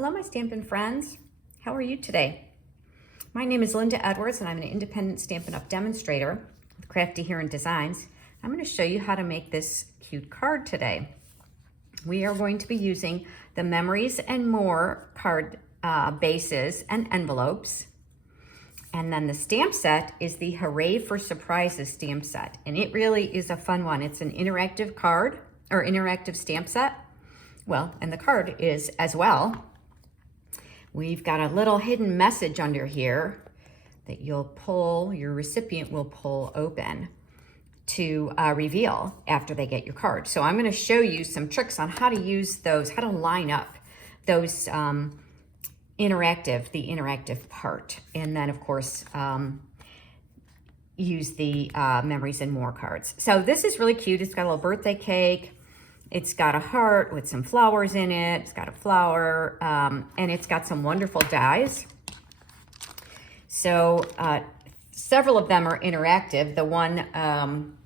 Hello, my Stampin' friends. How are you today? My name is Linda Edwards, and I'm an independent Stampin' Up demonstrator with Crafty Here and Designs. I'm going to show you how to make this cute card today. We are going to be using the Memories and More card bases and envelopes. And then the stamp set is the Hooray For Surprises stamp set. And it really is a fun one. It's an interactive card or interactive stamp set. Well, and the card is as well. We've got a little hidden message under here that you'll pull, your recipient will pull open to reveal after they get your card. So I'm going to show you some tricks on how to use those, how to line up those the interactive part. And then of course, use the Memories and More cards. So this is really cute. It's got a little birthday cake. It's got a heart with some flowers in it. It's got a flower, and it's got some wonderful dies. So several of them are interactive. The one, and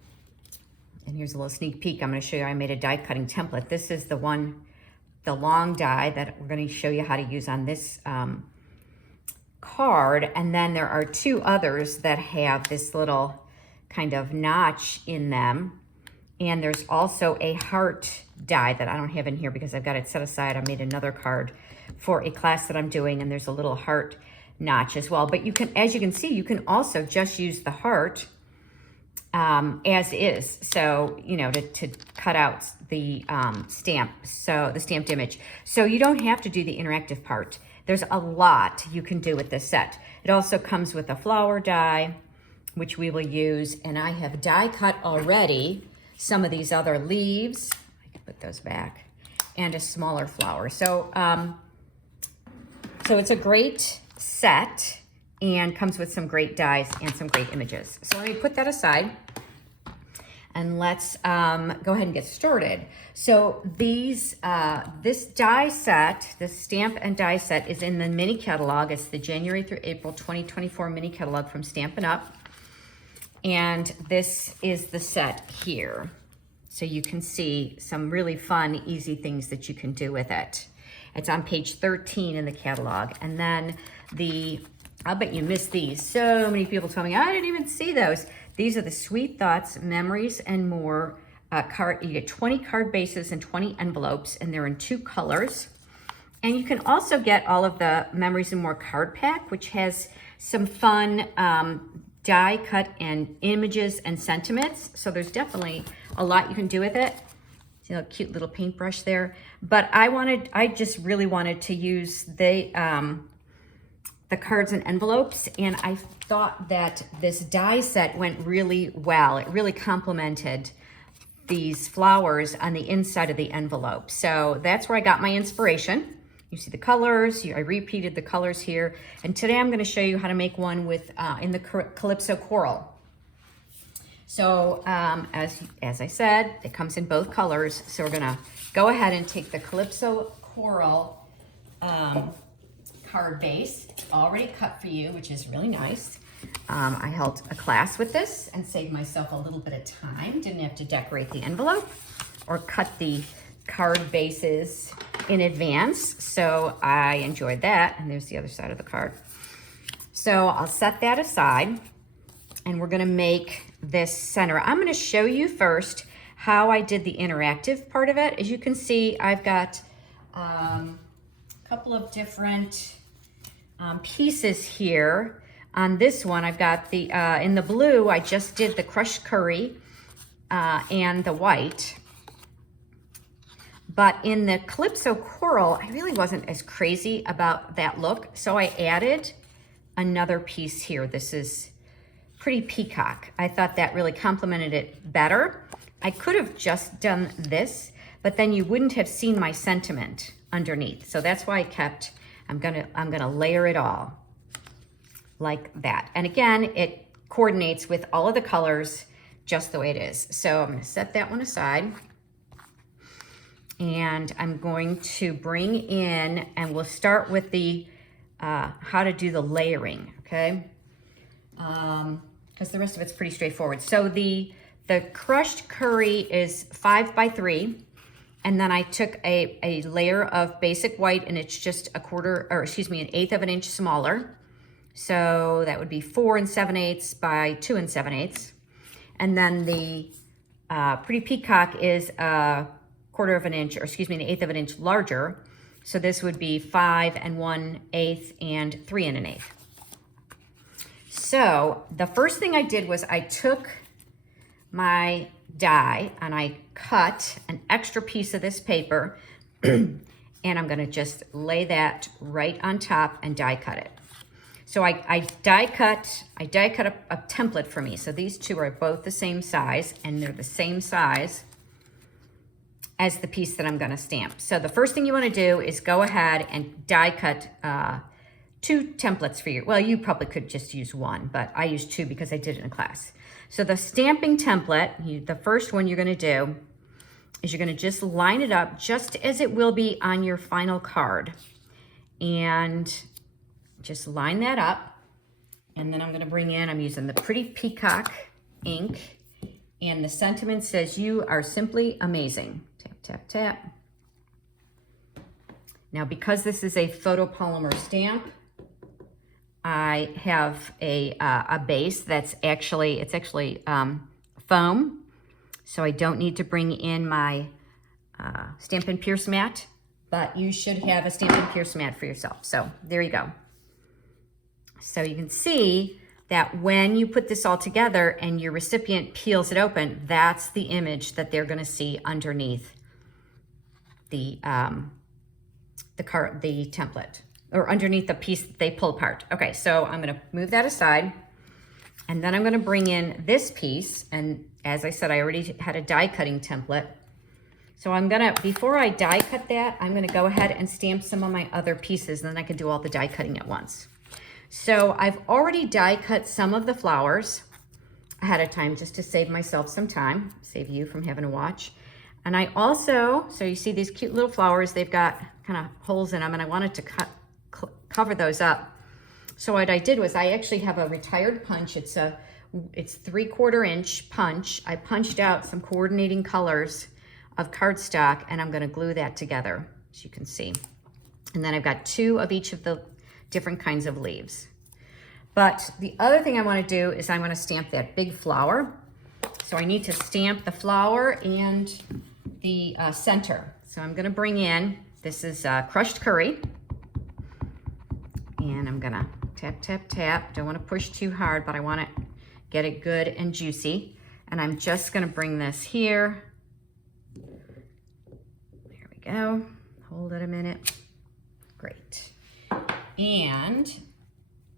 here's a little sneak peek. I'm going to show you, I made a die cutting template. This is the one, the long die that we're going to show you how to use on this card. And then there are two others that have this little kind of notch in them. And there's also a heart die that I don't have in here because I've got it set aside. I made another card for a class that I'm doing, and there's a little heart notch as well. But you can, as you can see, you can also just use the heart as is. So, you know, to cut out the stamp, so the stamped image. So you don't have to do the interactive part. There's a lot you can do with this set. It also comes with a flower die, which we will use. And I have die cut already some of these other leaves. I can put those back, and a smaller flower. So, so it's a great set and comes with some great dies and some great images. So let me put that aside and let's go ahead and get started. So these, this die set, this stamp and die set is in the mini catalog. It's the January through April 2024 mini catalog from Stampin' Up. And this is the set here. So you can see some really fun, easy things that you can do with it. It's on page 13 in the catalog. And then I'll bet you missed these. So many people told me, I didn't even see those. These are the Sweet Thoughts, Memories and More card. You get 20 card bases and 20 envelopes, and they're in 2 colors. And you can also get all of the Memories and More card pack, which has some fun die cut and images and sentiments. So there's definitely a lot you can do with it. See a cute little paintbrush there. But I just really wanted to use the cards and envelopes, and I thought that this die set went really well. It really complemented these flowers on the inside of the envelope. So that's where I got my inspiration. You see the colors, I repeated the colors here. And today I'm gonna show you how to make one with in the Calypso Coral. So as I said, it comes in both colors. So we're gonna go ahead and take the Calypso Coral card base, already cut for you, which is really nice. I held a class with this and saved myself a little bit of time. Didn't have to decorate the envelope or cut the card bases in advance, so I enjoyed that. And there's the other side of the card. So I'll set that aside, and we're gonna make this center. I'm gonna show you first how I did the interactive part of it. As you can see, I've got a couple of different pieces here. On this one, I've got the, in the blue, I just did the crushed curry and the white. But in the Calypso Coral, I really wasn't as crazy about that look. So I added another piece here. This is pretty peacock. I thought that really complemented it better. I could have just done this, but then you wouldn't have seen my sentiment underneath. So that's why I kept, I'm gonna layer it all like that. And again, it coordinates with all of the colors just the way it is. So I'm gonna set that one aside. And I'm going to bring in, and we'll start with the how to do the layering, okay? Because the rest of it's pretty straightforward. So the crushed curry is 5 by 3, And then I took a layer of basic white, and it's just an 1/8 of an inch smaller. So that would be 4 7/8 by 2 7/8. And then the Pretty Peacock is a 1/4 of an inch, or an 1/8 of an inch larger. So this would be 5 1/8 and 3 1/8. So the first thing I did was I took my die and I cut an extra piece of this paper and I'm gonna just lay that right on top and die cut it. So I die cut a template for me. So these two are both the same size, and they're the same size as the piece that I'm gonna stamp. So the first thing you wanna do is go ahead and die cut 2 templates for you. Well, you probably could just use 1, but I used 2 because I did it in class. So the stamping template, the first one you're gonna do is you're gonna just line it up just as it will be on your final card. And just line that up. And then I'm gonna bring in, I'm using the Pretty Peacock ink, and the sentiment says, "You are simply amazing." Tap, tap, tap. Now, because this is a photopolymer stamp, I have a base that's actually, foam. So I don't need to bring in my Stampin' Pierce mat, but you should have a Stampin' Pierce mat for yourself. So there you go. So you can see that when you put this all together and your recipient peels it open, that's the image that they're gonna see underneath the template, or underneath the piece that they pull apart. Okay, so I'm gonna move that aside, and then I'm gonna bring in this piece, and as I said, I already had a die cutting template. So I'm gonna, before I die cut that, I'm gonna go ahead and stamp some of my other pieces, and then I can do all the die cutting at once. So I've already die cut some of the flowers ahead of time just to save myself some time, save you from having to watch. And I also, so you see these cute little flowers, they've got kind of holes in them, and I wanted to cover those up. So what I did was I actually have a retired punch. It's 3/4 inch punch. I punched out some coordinating colors of cardstock, and I'm gonna glue that together, as you can see. And then I've got 2 of each of the different kinds of leaves. But the other thing I want to do is I'm going to stamp that big flower. So I need to stamp the flower and the center. So I'm going to bring in, this is crushed curry, and I'm going to tap, tap, tap. Don't want to push too hard, but I want to get it good and juicy. And I'm just going to bring this here. There we go. Hold it a minute. Great. And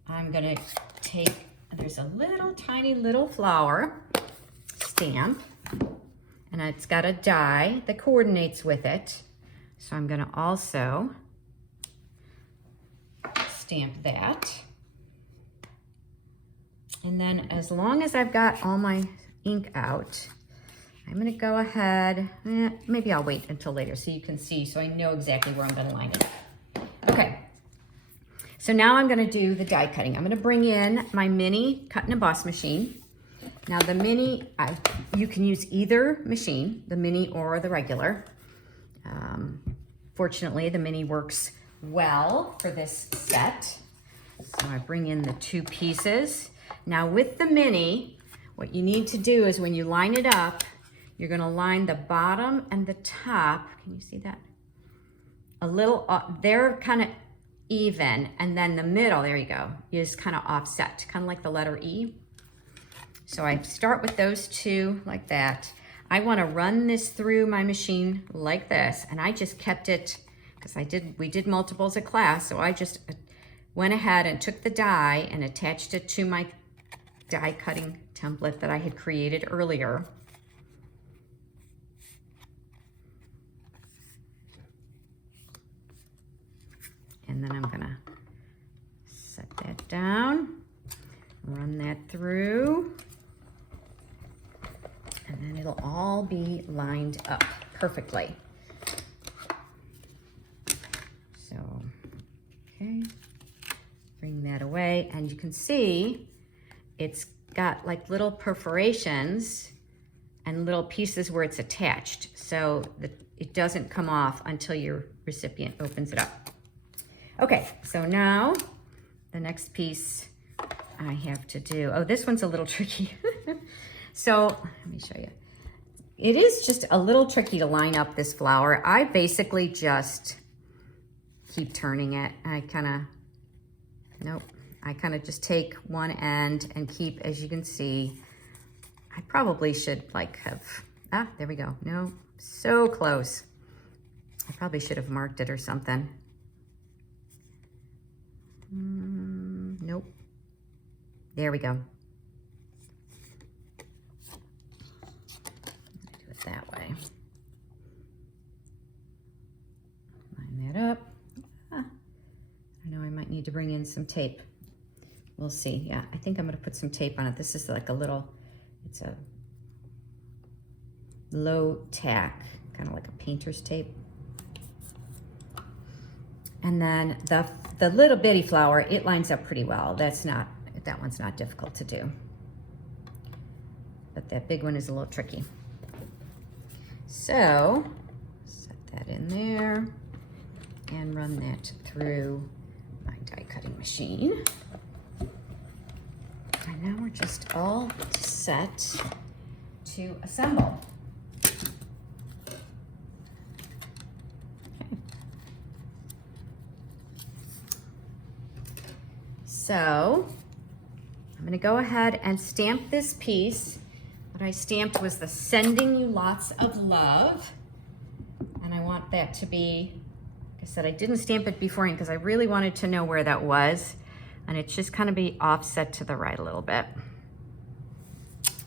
I'm gonna take, there's a little tiny little flower stamp, and it's got a die that coordinates with it. So I'm gonna also stamp that. And then as long as I've got all my ink out, I'm gonna go ahead, maybe I'll wait until later so you can see, so I know exactly where I'm gonna line it. Okay. So now I'm gonna do the die cutting. I'm gonna bring in my mini cut and emboss machine. Now the mini, you can use either machine, the mini or the regular. Fortunately, the mini works well for this set. So I bring in the 2 pieces. Now with the mini, what you need to do is when you line it up, you're gonna line the bottom and the top. Can you see that? A little, they're kind of even, and then the middle, there you go, is kind of offset, kind of like the letter E. So I start with those 2 like that. I want to run this through my machine like this, and I just kept it, because we did multiples at class, so I just went ahead and took the die and attached it to my die cutting template that I had created earlier. And then I'm gonna set that down, run that through, and then it'll all be lined up perfectly. So, okay, bring that away, and you can see it's got like little perforations and little pieces where it's attached. So it doesn't come off until your recipient opens it up. Okay, so now the next piece I have to do, oh, this one's a little tricky. So let me show you. It is just a little tricky to line up this flower. I basically just keep turning it. I kind of just take one end and keep, as you can see, I probably should like have, there we go. No, so close. I probably should have marked it or something. Nope. There we go. Do it that way. Line that up. I know I might need to bring in some tape. We'll see. Yeah, I think I'm going to put some tape on it. This is like a little, it's a low tack, kind of like a painter's tape. And then the little bitty flower, it lines up pretty well. That one's not difficult to do. But that big one is a little tricky. So, set that in there and run that through my die cutting machine. And now we're just all set to assemble. So I'm gonna go ahead and stamp this piece. What I stamped was the sending you lots of love. And I want that to be, like I said, I didn't stamp it beforehand because I really wanted to know where that was. And it's just kind of be offset to the right a little bit.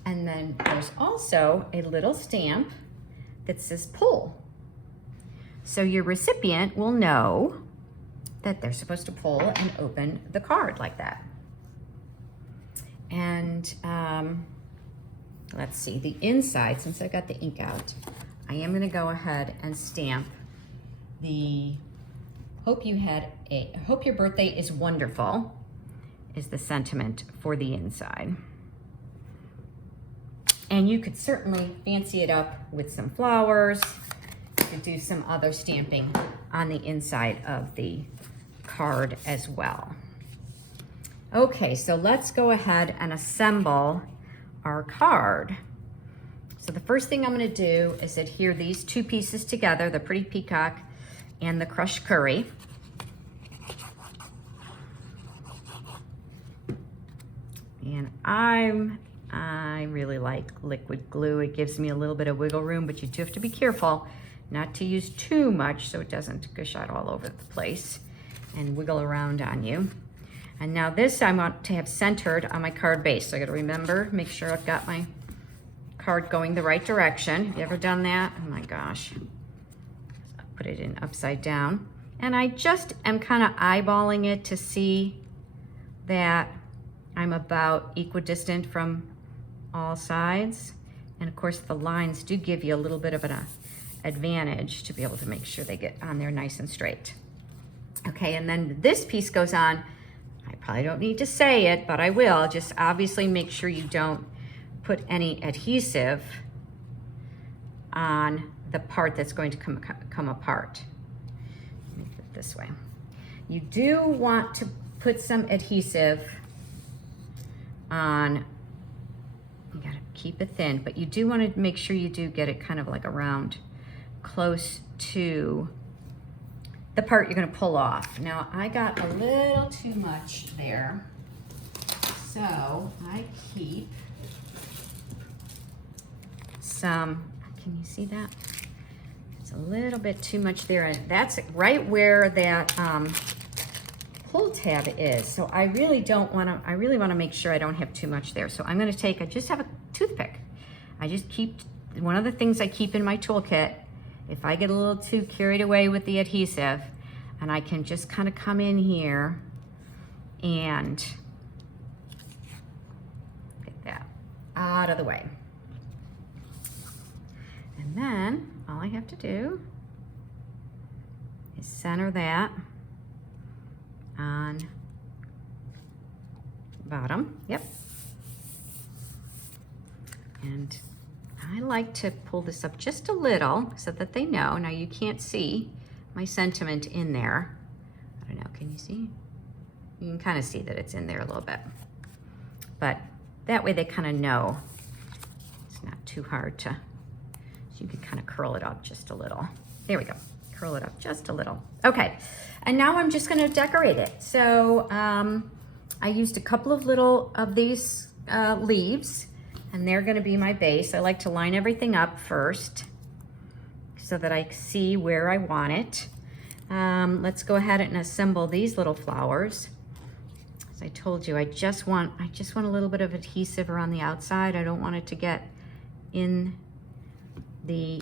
And then there's also a little stamp that says pull. So your recipient will know that they're supposed to pull and open the card like that. And let's see, the inside, since I got the ink out, I am gonna go ahead and stamp the hope your birthday is wonderful is the sentiment for the inside. And you could certainly fancy it up with some flowers. You could do some other stamping on the inside of the card as well. Okay, so let's go ahead and assemble our card. So the first thing I'm going to do is adhere these two pieces together, the pretty peacock and the crushed curry. And I really like liquid glue. It gives me a little bit of wiggle room, but you do have to be careful not to use too much so it doesn't gush out all over the place and wiggle around on you. And now this I want to have centered on my card base. So I gotta remember, make sure I've got my card going the right direction. Have you ever done that? Oh my gosh. I'll put it in upside down. And I just am kind of eyeballing it to see that I'm about equidistant from all sides. And of course the lines do give you a little bit of an advantage to be able to make sure they get on there nice and straight. Okay, and then this piece goes on. I probably don't need to say it, but I will. Just obviously make sure you don't put any adhesive on the part that's going to come apart. Let me put it this way. You do want to put some adhesive on, you gotta keep it thin, but you do want to make sure you do get it kind of like around close to the part you're going to pull off. Now I got a little too much there, so I keep some, can you see that? It's a little bit too much there, and that's right where that pull tab is. So I really want to make sure I don't have too much there. So I'm going to take, I just have a toothpick. I just keep, one of the things I keep in my toolkit, if I get a little too carried away with the adhesive, and I can just kind of come in here and get that out of the way. And then all I have to do is center that on the bottom. Yep. And I I like to pull this up just a little so that they know. Now you can't see my sentiment in there. I don't know, can you see? You can kind of see that it's in there a little bit. But that way they kind of know it's not too hard to, so you can kind of curl it up just a little. There we go, curl it up just a little. Okay, and now I'm just gonna decorate it. So I used a couple of little of these leaves, and they're gonna be my base. I like to line everything up first so that I see where I want it. Let's go ahead and assemble these little flowers. As I told you, I just want a little bit of adhesive around the outside. I don't want it to get in the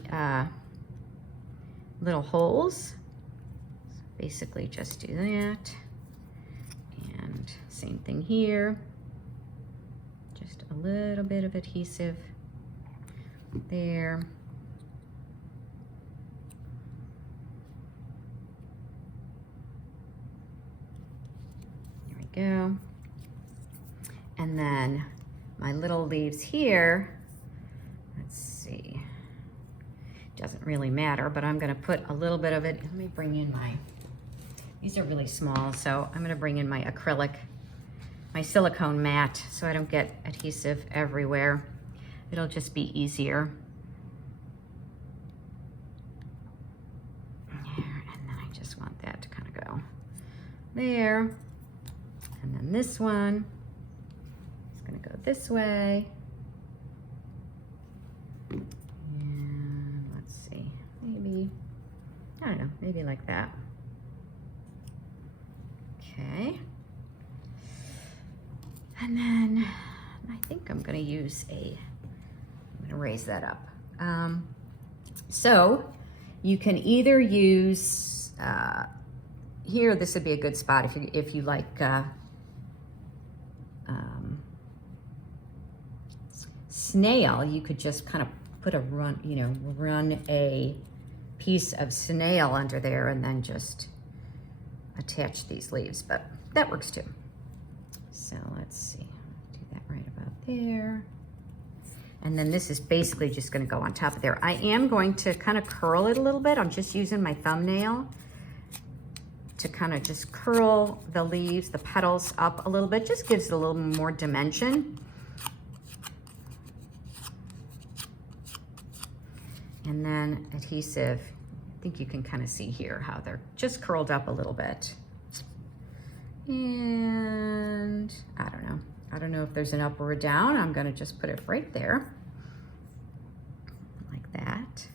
little holes. So basically just do that. And same thing here. Just a little bit of adhesive there. Go. And then my little leaves here, let's see, doesn't really matter, but I'm gonna put a little bit of it. Let me bring in these are really small, so I'm gonna bring in my acrylic, my silicone mat, so I don't get adhesive everywhere. It'll just be easier. There, and then I just want that to kind of go there. And then this one is going to go this way. And let's see, maybe, I don't know, maybe like that. Okay. And then I think I'm going to use I'm going to raise that up. So you can either use, here, this would be a good spot if you like, snail. You could just kind of put run a piece of snail under there and then just attach these leaves, but that works too. So let's see, do that right about there. And then this is basically just gonna go on top of there. I am going to kind of curl it a little bit. I'm just using my thumbnail to kind of just curl the leaves, the petals up a little bit. Just gives it a little more dimension. And then adhesive, I think you can kind of see here how they're just curled up a little bit. And I don't know if there's an up or a down. I'm gonna just put it right there, like that.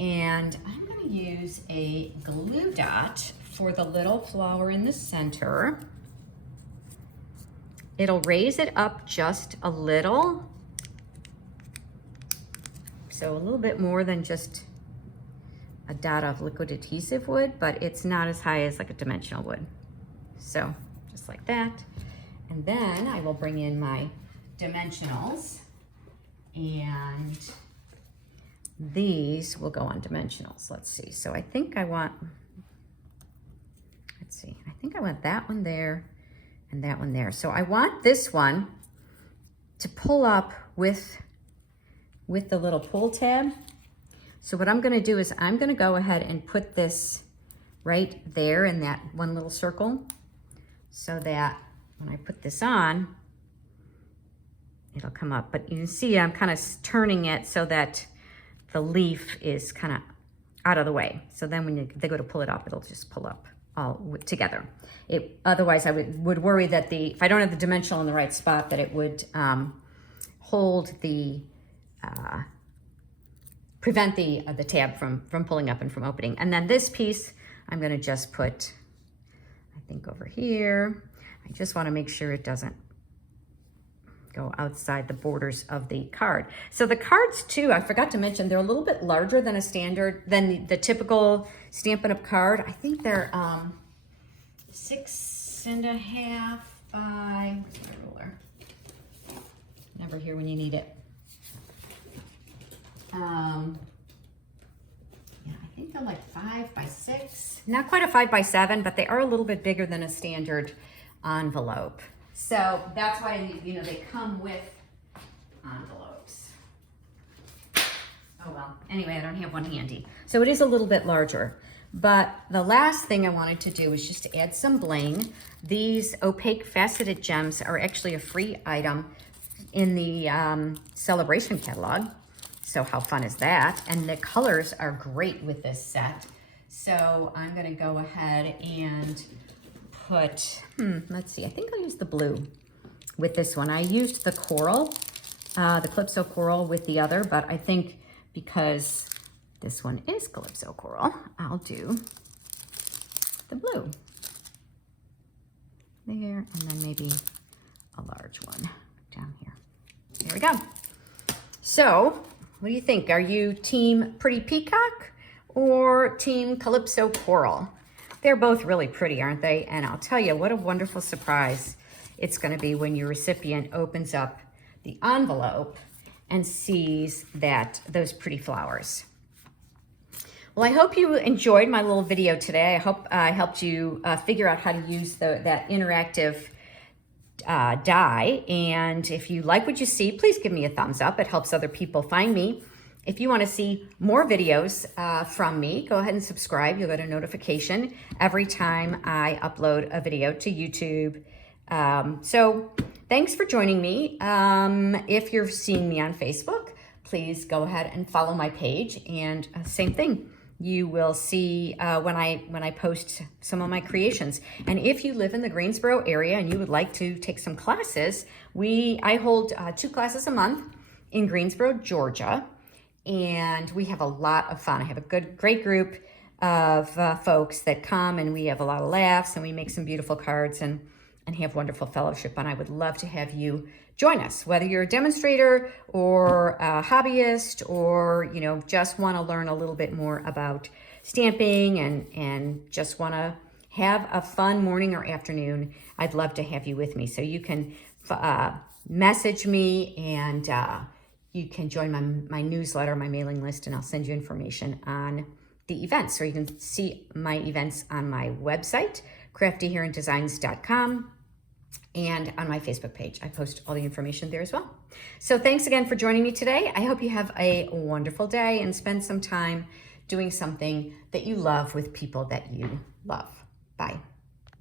And I'm gonna use a glue dot for the little flower in the center. It'll raise it up just a little. So a little bit more than just a dot of liquid adhesive would, but it's not as high as like a dimensional would. So just like that. And then I will bring in my dimensionals, and these will go on dimensionals. Let's see. So I think I want, let's see, I think I want that one there and that one there. So I want this one to pull up with the little pull tab. So what I'm gonna do is I'm gonna go ahead and put this right there in that one little circle, so that when I put this on, it'll come up. But you can see I'm kind of turning it so that the leaf is kind of out of the way. So then when they go to pull it up, it'll just pull up all together. Otherwise I would worry that if I don't have the dimensional in the right spot, that it would hold the, prevent the tab from pulling up and from opening. And then this piece, I'm gonna just put, I think over here. I just wanna make sure it doesn't go outside the borders of the card. So the cards too, I forgot to mention, they're a little bit larger than than the typical Stampin' Up card. I think they're 6.5 by, where's my ruler? Never here when you need it. Yeah, I think they're like 5 by 6. Not quite a 5 by 7, but they are a little bit bigger than a standard envelope. So that's why, they come with envelopes. Oh well, anyway, I don't have one handy. So it is a little bit larger. But the last thing I wanted to do is just to add some bling. These Opaque Faceted Gems are actually a free item in the Sale-a-bration catalog. So how fun is that? And the colors are great with this set. So I'm gonna go ahead and put, let's see, I think I'll use the blue with this one. I used the coral, the Calypso Coral with the other, but I think because this one is Calypso Coral, I'll do the blue. There, and then maybe a large one down here. There we go. So, what do you think? Are you team Pretty Peacock or team Calypso Coral? They're both really pretty, aren't they? And I'll tell you, what a wonderful surprise it's gonna be when your recipient opens up the envelope and sees those pretty flowers. Well, I hope you enjoyed my little video today. I hope I helped you figure out how to use that interactive die. And if you like what you see, please give me a thumbs up. It helps other people find me. If you want to see more videos from me, go ahead and subscribe. You'll get a notification every time I upload a video to YouTube. So thanks for joining me. If you're seeing me on Facebook, please go ahead and follow my page. And same thing. You will see when I post some of my creations. And if you live in the Greensboro area and you would like to take some classes, I hold 2 classes a month in Greensboro, Georgia, and we have a lot of fun. I have a great group of folks that come, and we have a lot of laughs, and we make some beautiful cards and have wonderful fellowship. And I would love to have you join us, whether you're a demonstrator or a hobbyist, or just want to learn a little bit more about stamping and just want to have a fun morning or afternoon. I'd love to have you with me. So you can message me, and you can join my newsletter, my mailing list, and I'll send you information on the events. Or you can see my events on my website, craftyhairanddesigns.com. And on my Facebook page, I post all the information there as well. So thanks again for joining me today. I hope you have a wonderful day and spend some time doing something that you love with people that you love. Bye.